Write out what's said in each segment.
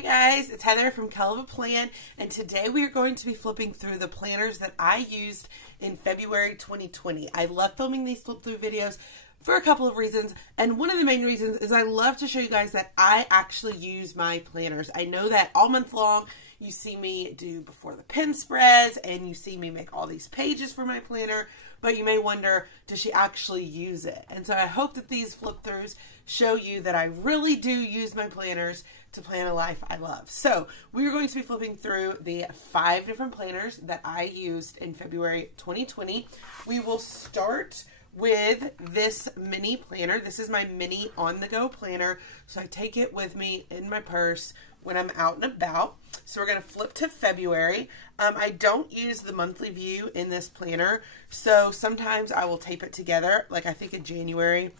Hey guys, it's Heather from Kell of a Plan, and today we are going to be flipping through the planners that I used in February 2020. I love filming these flip through videos for a couple of reasons, and one of the main reasons is I love to show you guys that I actually use my planners. I know that all month long you see me do before the pen spreads and you see me make all these pages for my planner, but you may wonder, does she actually use it? And so I hope that these flip throughs show you that I really do use my planners to plan a life I love. So we're going to be flipping through the 5 different planners that I used in February 2020. We will start with this mini planner. This is my mini on-the-go planner. So I take it with me in my purse when I'm out and about. So we're going to flip to February. I don't use the monthly view in this planner. So sometimes I will tape it together. Like I think in January,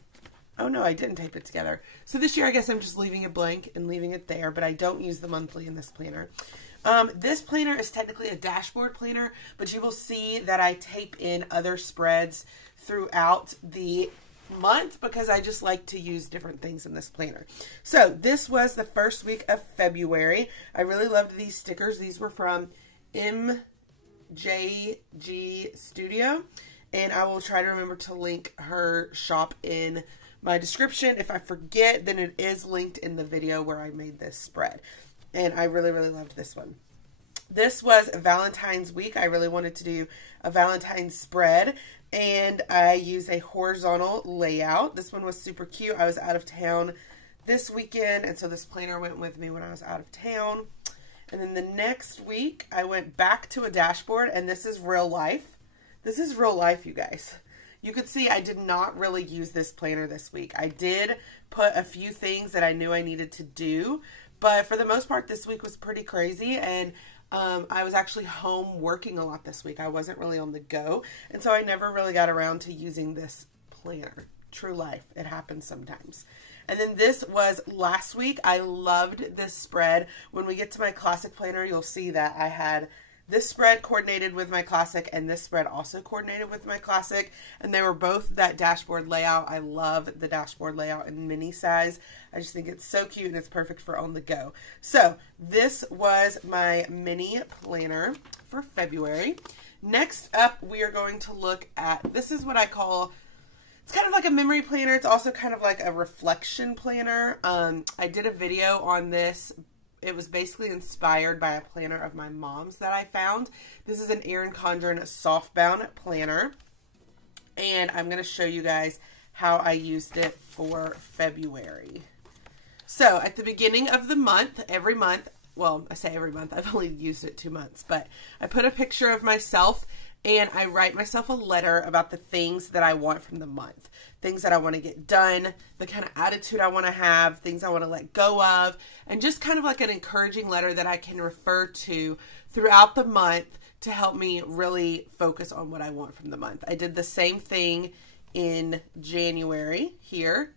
oh no, I didn't tape it together. So this year I guess I'm just leaving it blank and leaving it there, but I don't use the monthly in this planner. This planner is technically a dashboard planner, but you will see that I tape in other spreads throughout the month because I just like to use different things in this planner. So this was the first week of February. I really loved these stickers. These were from MJG Studio, and I will try to remember to link her shop in my description. If I forget, then it is linked in the video where I made this spread. And I really, really loved this one. This was Valentine's week. I really wanted to do a Valentine's spread, and I used a horizontal layout. This one was super cute. I was out of town this weekend, and so this planner went with me when I was out of town. And then the next week, I went back to a dashboard, and this is real life. This is real life, you guys. You could see I did not really use this planner this week. I did put a few things that I knew I needed to do, but for the most part, this week was pretty crazy, and I was actually home working a lot this week. I wasn't really on the go, and so I never really got around to using this planner. True life. It happens sometimes. And then this was last week. I loved this spread. When we get to my classic planner, you'll see that I had this spread coordinated with my classic, and this spread also coordinated with my classic, and they were both that dashboard layout. I love the dashboard layout in mini size. I just think it's so cute, and it's perfect for on the go. So this was my mini planner for February. Next up, we are going to look at, this is what I call, it's kind of like a memory planner. It's also kind of like a reflection planner. I did a video on this. It was basically inspired by a planner of my mom's that I found. This is an Erin Condren softbound planner, and I'm going to show you guys how I used it for February. So at the beginning of the month, every month, well, I say every month, I've only used it 2 months, but I put a picture of myself and I write myself a letter about the things that I want from the month. Things that I want to get done, the kind of attitude I want to have, things I want to let go of, and just kind of like an encouraging letter that I can refer to throughout the month to help me really focus on what I want from the month. I did the same thing in January here,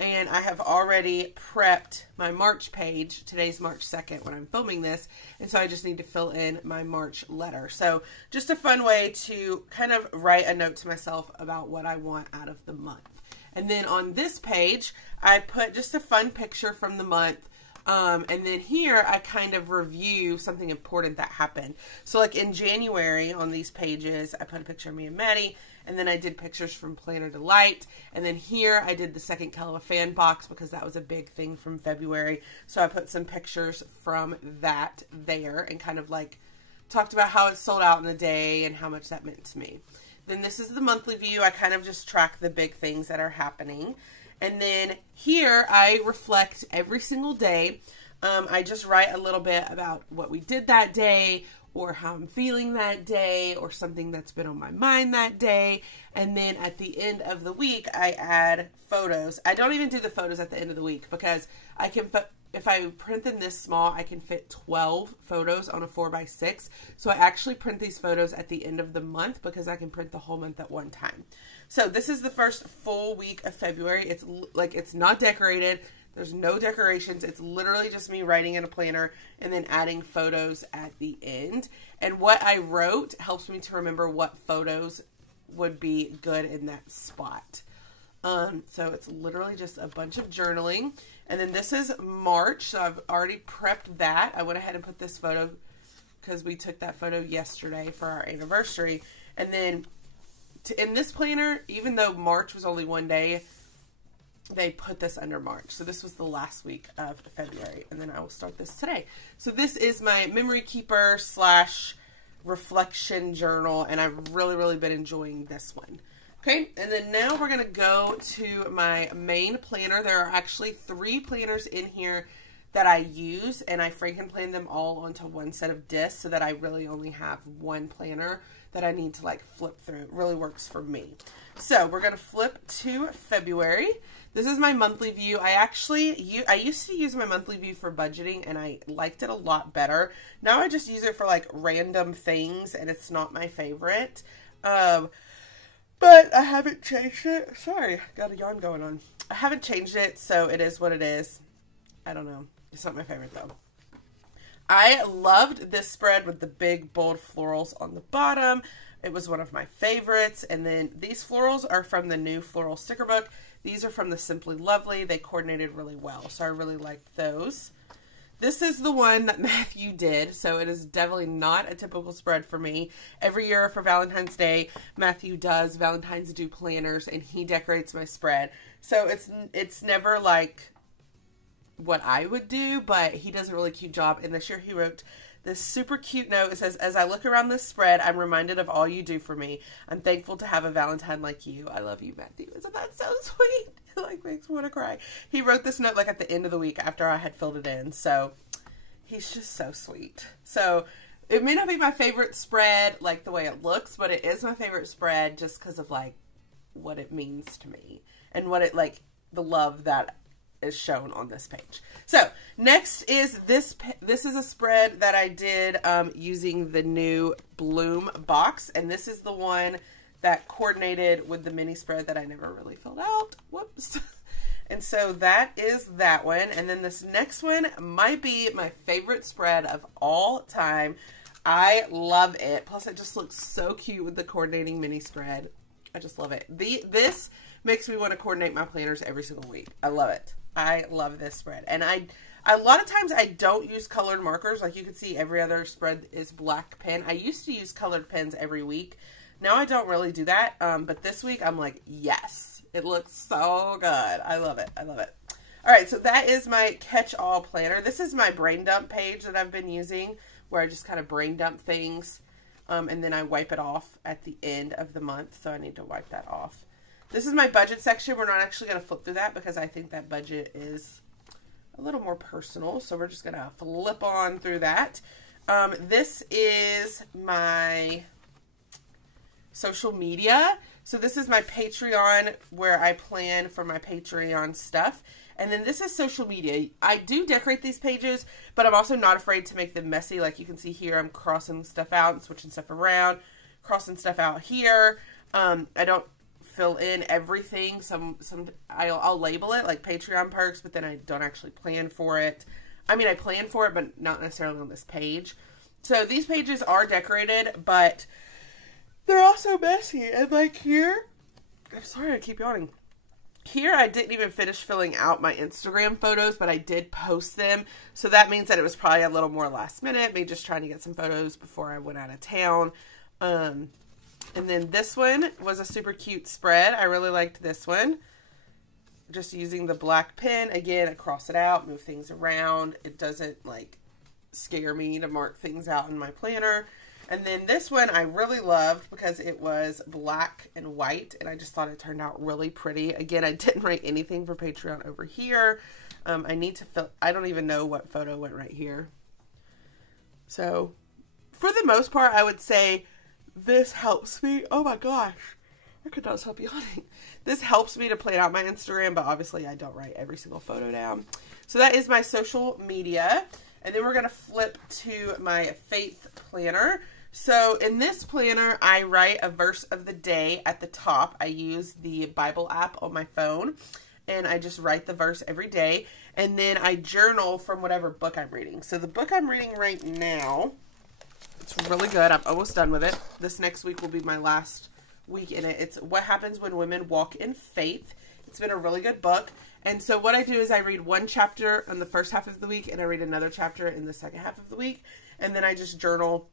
and I have already prepped my March page. Today's March 2nd when I'm filming this, and so I just need to fill in my March letter. So just a fun way to kind of write a note to myself about what I want out of the month. And then on this page, I put just a fun picture from the month. And then here I kind of review something important that happened. So like in January on these pages, I put a picture of me and Maddie, and then I did pictures from Planner Delight. And then here I did the second Kell of a Fan box because that was a big thing from February. So I put some pictures from that there and kind of like talked about how it sold out in a day and how much that meant to me. Then this is the monthly view. I kind of just track the big things that are happening. And then here I reflect every single day. I just write a little bit about what we did that day, or how I'm feeling that day, or something that's been on my mind that day. And then at the end of the week, I add photos. I don't even do the photos at the end of the week because I can, if I print them this small, I can fit 12 photos on a 4x6. So I actually print these photos at the end of the month because I can print the whole month at one time. So this is the first full week of February. It's like, it's not decorated. There's no decorations. It's literally just me writing in a planner and then adding photos at the end. And what I wrote helps me to remember what photos would be good in that spot. So it's literally just a bunch of journaling. And then this is March, so I've already prepped that. I went ahead and put this photo because we took that photo yesterday for our anniversary. And then in this planner, even though March was only one day, they put this under March. So this was the last week of February, and then I will start this today. So this is my memory keeper / reflection journal, and I've really been enjoying this one. Okay, and then now we're going to go to my main planner. There are actually 3 planners in here that I use, and I Franken plan them all onto one set of discs so that I really only have one planner that I need to like flip through. It really works for me. So we're going to flip to February. This is my monthly view. I used to use my monthly view for budgeting, and I liked it a lot better. Now I just use it for like random things, and it's not my favorite. But I haven't changed it. Sorry, got a yawn going on. I haven't changed it, so it is what it is. I don't know. It's not my favorite, though. I loved this spread with the big, bold florals on the bottom. It was one of my favorites. And then these florals are from the new floral sticker book. These are from the Simply Lovely. They coordinated really well, so I really liked those. This is the one that Matthew did, so it is definitely not a typical spread for me. Every year for Valentine's Day, Matthew does Valentine's Do planners, and he decorates my spread. So it's never like what I would do, but he does a really cute job. And this year he wrote this super cute note. It says, "As I look around this spread, I'm reminded of all you do for me. I'm thankful to have a Valentine like you. I love you, Matthew." Isn't that so sweet? It like makes me want to cry. He wrote this note like at the end of the week after I had filled it in. So he's just so sweet. So it may not be my favorite spread like the way it looks, but it is my favorite spread just because of like what it means to me and what it like the love that is shown on this page. So next is this is a spread that I did using the new Bloom box, and this is the one that coordinated with the mini spread that I never really filled out. Whoops. And so that is that one. And then this next one might be my favorite spread of all time. I love it. Plus it just looks so cute with the coordinating mini spread. I just love it. This makes me want to coordinate my planners every single week. I love it. I love this spread. And a lot of times I don't use colored markers. Like you can see every other spread is black pen. I used to use colored pens every week. Now I don't really do that. But this week I'm like, yes, it looks so good. I love it. I love it. All right. So that is my catch-all planner. This is my brain dump page that I've been using where I just kind of brain dump things. And then I wipe it off at the end of the month. So I need to wipe that off. This is my budget section. We're not actually going to flip through that because I think that budget is a little more personal. So we're just going to flip on through that. This is my social media. So this is my Patreon where I plan for my Patreon stuff. And then this is social media. I do decorate these pages, but I'm also not afraid to make them messy. Like you can see here, I'm crossing stuff out and switching stuff around, crossing stuff out here. I don't fill in everything. I'll label it like Patreon perks, but then I don't actually plan for it. I mean, I plan for it, but not necessarily on this page. So these pages are decorated, but they're also messy. And like here, I'm sorry, I keep yawning. Here, I didn't even finish filling out my Instagram photos, but I did post them. So that means that it was probably a little more last minute, me just trying to get some photos before I went out of town. And then this one was a super cute spread. I really liked this one. Just using the black pen. Again, I cross it out, move things around. It doesn't like scare me to mark things out in my planner. And then this one I really loved because it was black and white, and I just thought it turned out really pretty. Again, I didn't write anything for Patreon over here. I need to fill, I don't even know what photo went right here. So for the most part, I would say this helps me. Oh my gosh, I could not stop yawning. This helps me to plan out my Instagram, but obviously I don't write every single photo down. So that is my social media. And then we're going to flip to my faith planner. So in this planner, I write a verse of the day at the top. I use the Bible app on my phone, and I just write the verse every day. And then I journal from whatever book I'm reading. So the book I'm reading right now, it's really good. I'm almost done with it. This next week will be my last week in it. It's What Happens When Women Walk in Faith. It's been a really good book. And so what I do is I read one chapter in the first half of the week, and I read another chapter in the second half of the week. And then I just journal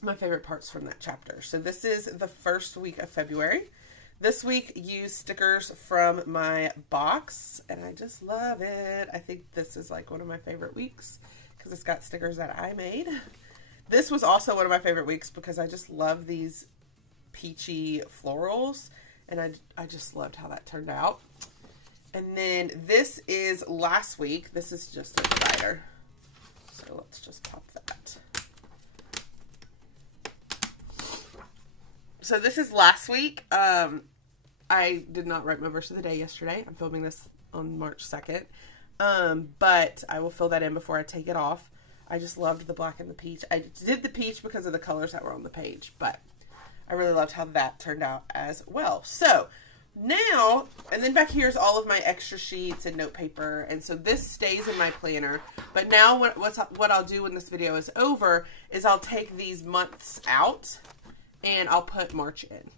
my favorite parts from that chapter. So this is the first week of February. This week used stickers from my box, and I just love it. I think this is like one of my favorite weeks because it's got stickers that I made. This was also one of my favorite weeks because I just love these peachy florals, and I just loved how that turned out. And then this is last week. This is just a divider. So let's just pop that. So this is last week. I did not write my verse of the day yesterday. I'm filming this on March 2nd. But I will fill that in before I take it off. I just loved the black and the peach. I did the peach because of the colors that were on the page, but I really loved how that turned out as well. So now, and then back here is all of my extra sheets and note paper, and so this stays in my planner. But now what I'll do when this video is over is I'll take these months out and I'll put March in.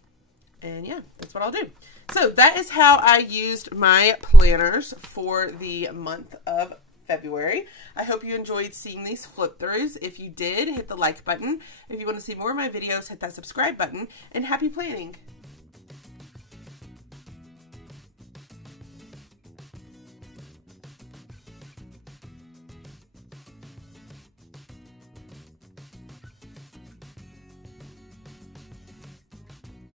And yeah, that's what I'll do. So that is how I used my planners for the month of February. I hope you enjoyed seeing these flip throughs. If you did, hit the like button. If you want to see more of my videos, hit that subscribe button. And happy planning!